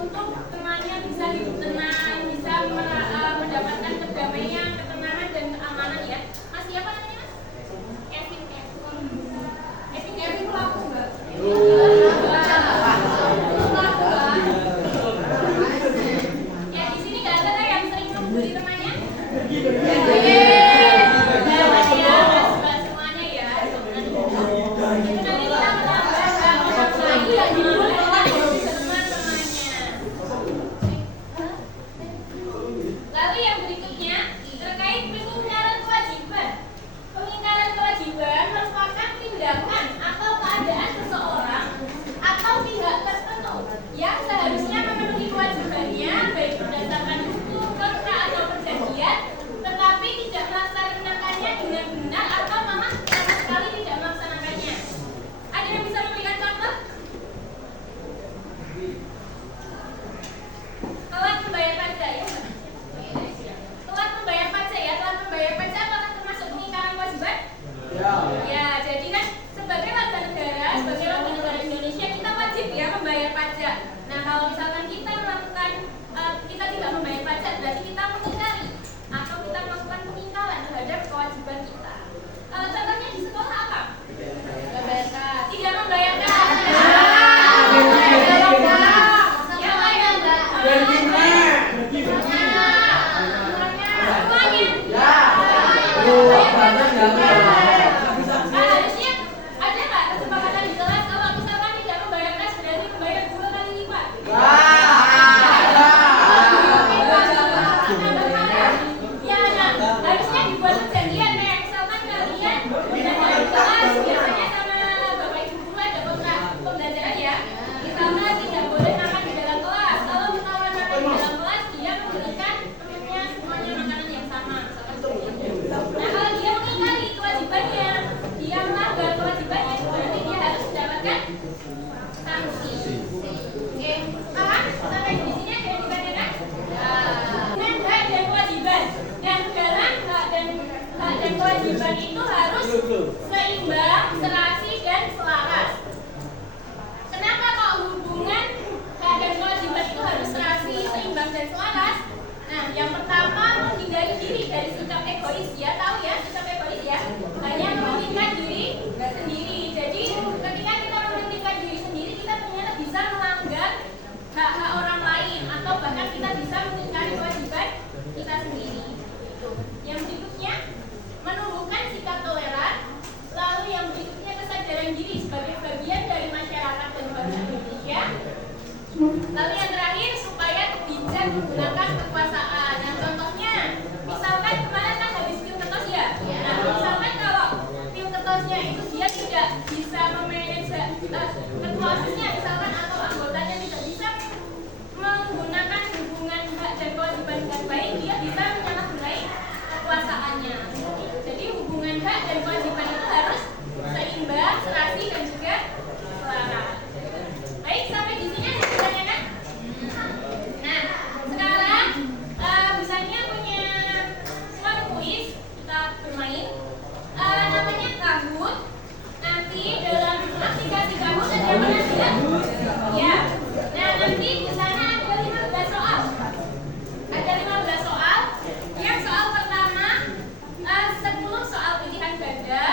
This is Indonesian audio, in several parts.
Untuk temannya bisa hidup tenang, bisa mendapatkan kedamaian, ketenangan sanksi. Oke, sekarang sampai di sini ada yang dibacakan. Dengan hak dan kewajiban, dan dalam hak dan kewajiban itu harus seimbang, serasi dan selaras. Kenapa kok hubungan hak dan kewajiban itu harus serasi, seimbang dan selaras? Nah, yang pertama menghindari diri dari sikap egois, ya tahu ya sikap egois ya, hanya mementingkan diri sendiri. Jadi ketika kita mementingkan diri sendiri, kita ternyata bisa melanggar hak-hak orang lain atau bahkan kita bisa mengingkari kewajiban kita sendiri. Yang berikutnya menumbuhkan sikap toleran. Lalu yang berikutnya kesadaran diri sebagai bagian dari masyarakat dan bangsa Indonesia. Lalu yang terakhir supaya bijak menggunakan kekuasaan. Nah contohnya, misalkan kemarin kan habis pil ketos ya. Nah misalkan kalau pil ketosnya itu dia tidak bisa memanage ketua OSIS-nya misalkan atau anggotanya tidak bisa menggunakan hubungan hak dan kewajiban dengan baik, dia bisa menyalahgunai kekuasaannya. Jadi hubungan hak dan kewajiban itu harus seimbang, serasi dan juga selaras. Baik, sampai di sini ada pertanyaan? Nah, sekarang misalnya punya suatu kuis, kita bermain. Namanya Kahoot. Nanti dalam aplikasi Kahoot ada apa saja? Ya. Nah, nanti di sana ada 15 soal. Ada 15 soal. Yang soal pertama 10 soal pilihan ganda.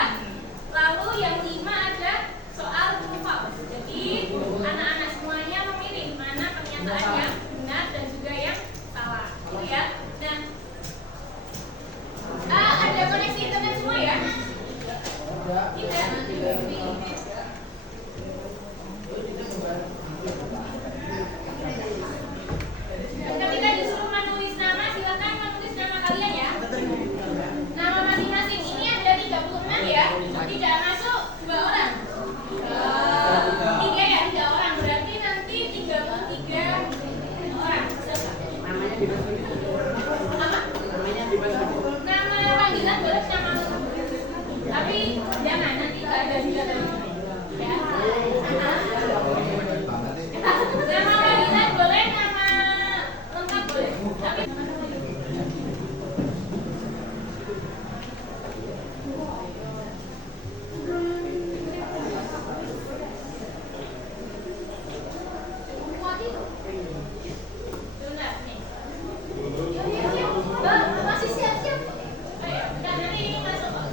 Lalu yang 5 ada soal true false. Jadi anak-anak semuanya memilih mana pernyataan yang benar dan juga yang salah. Gitu ya. Nah, ada koneksi internet semua ya? Tidak. Ketika disuruh menulis nama, silakan menulis nama kalian ya. Nama masing-masing ini ada 36 ya. Tidak masuk 2 orang. 3 ya, 3 orang. Berarti nanti 33 orang. Apa? Nama panggilan boleh nama lengkap. Tapi jangan nanti nggak ada juga ya. Nama panggilan boleh, nama lengkap boleh. Tapi masih siap-siap. Nanti ini masuk kok.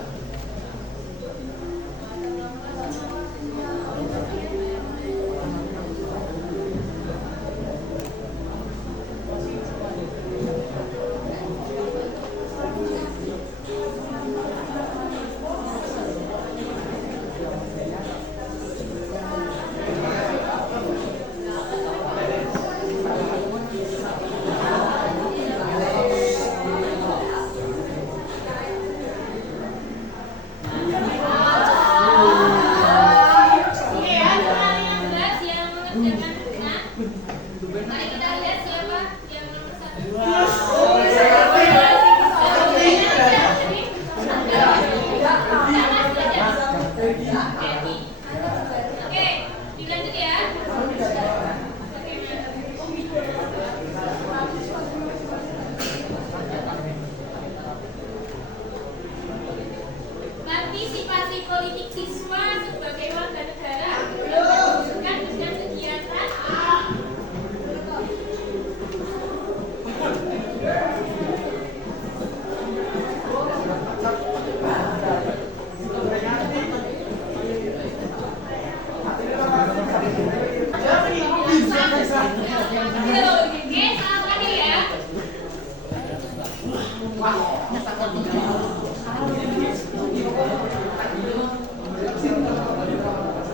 Mari kita lihat siapa yang nomor 1. Oke, dilanjut ya. Partisipasi politik siswa sebagai warga negara diwujudkan dengan kegiatan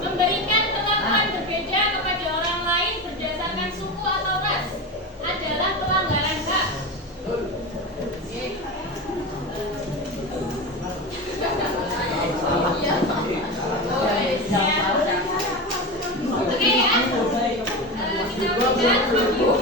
memberikan perlakuan berbeda kepada orang lain berdasarkan suku atau ras adalah pelanggaran hak. Oke ya, kita lihat review.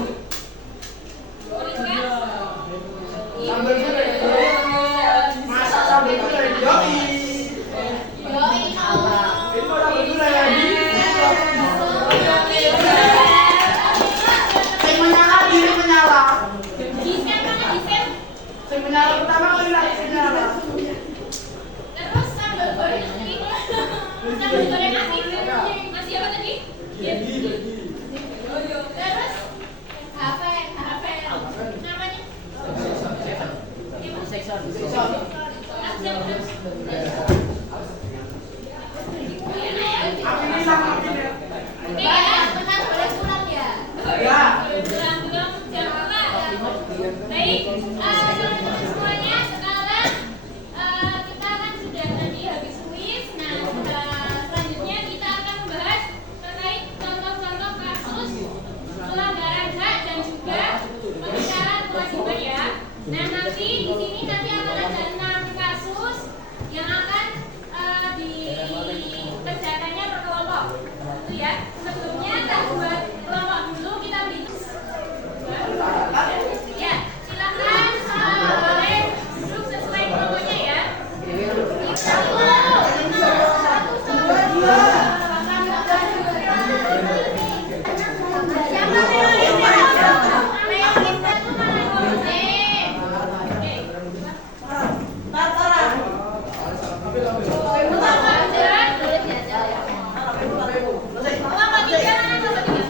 Sebelumnya kita buat kelompok dulu, kita berhitung. Ya, silakan boleh duduk sesuai kelompoknya ya. Satu, kelompok tiga mana kelompok tiga?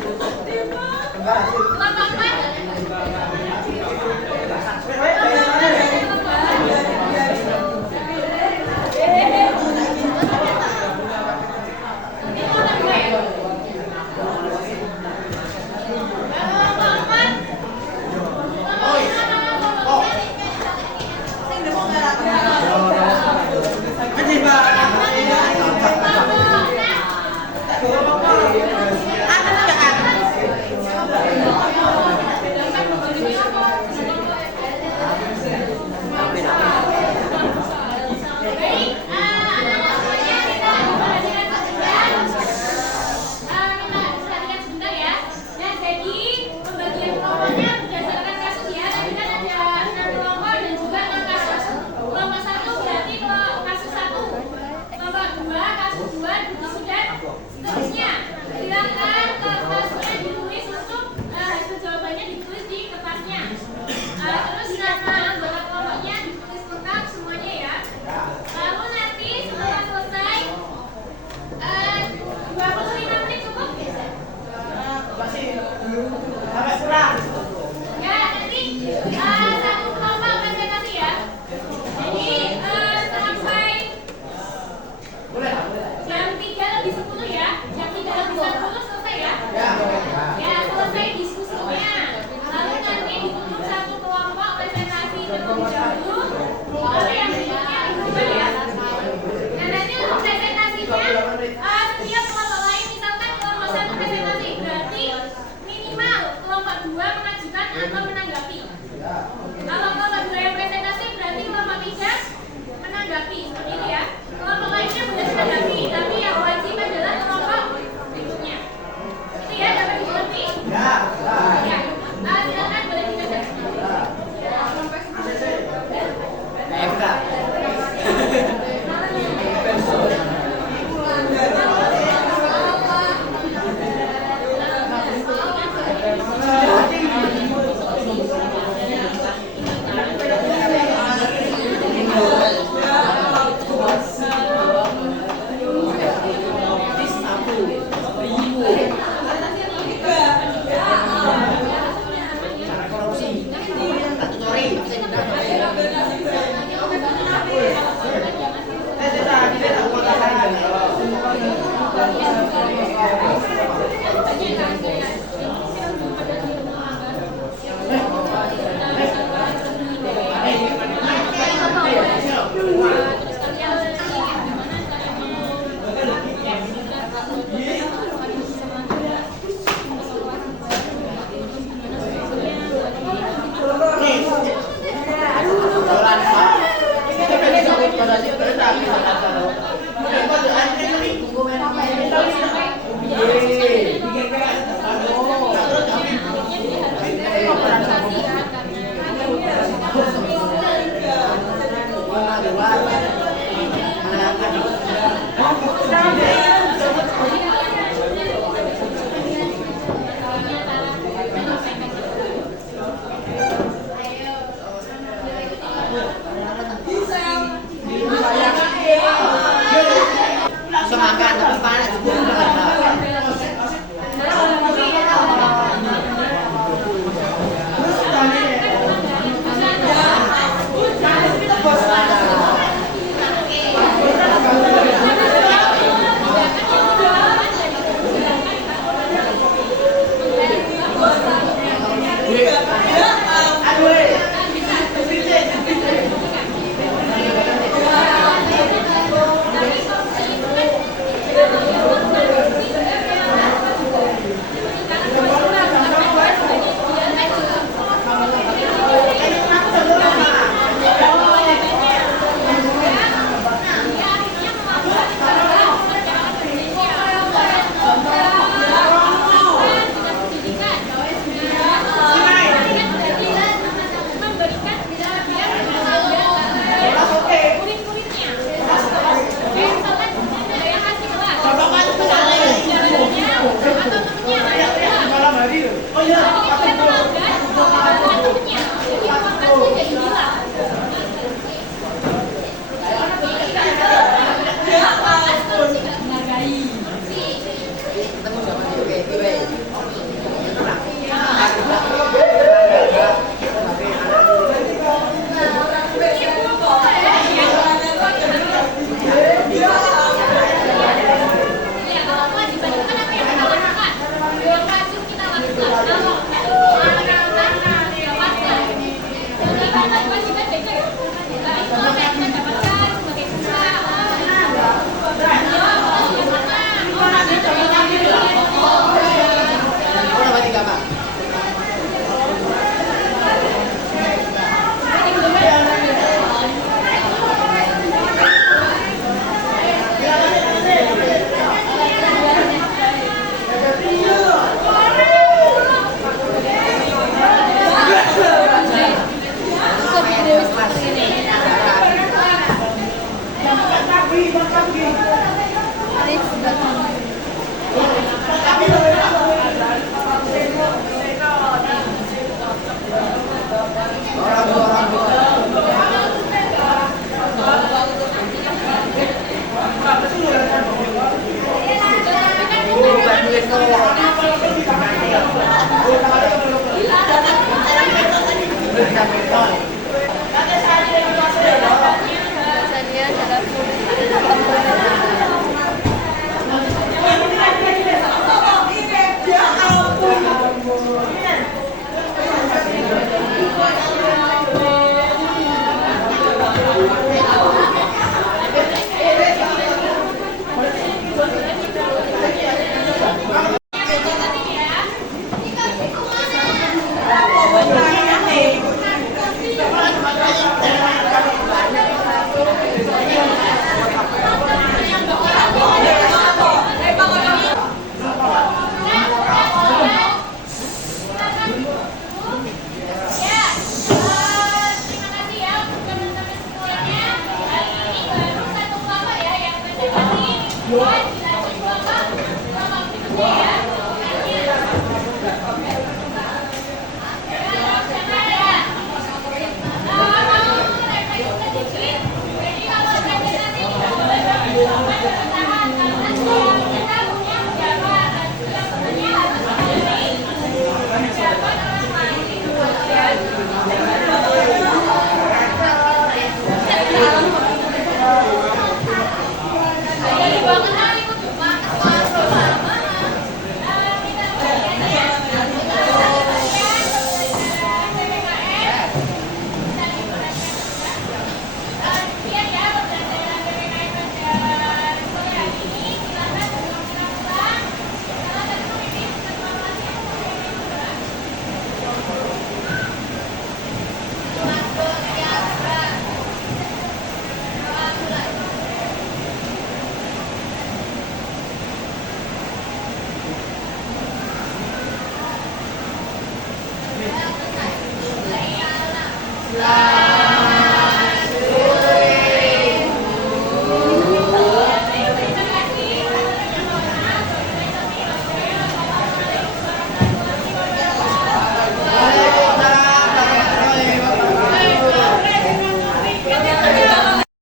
Dilarang.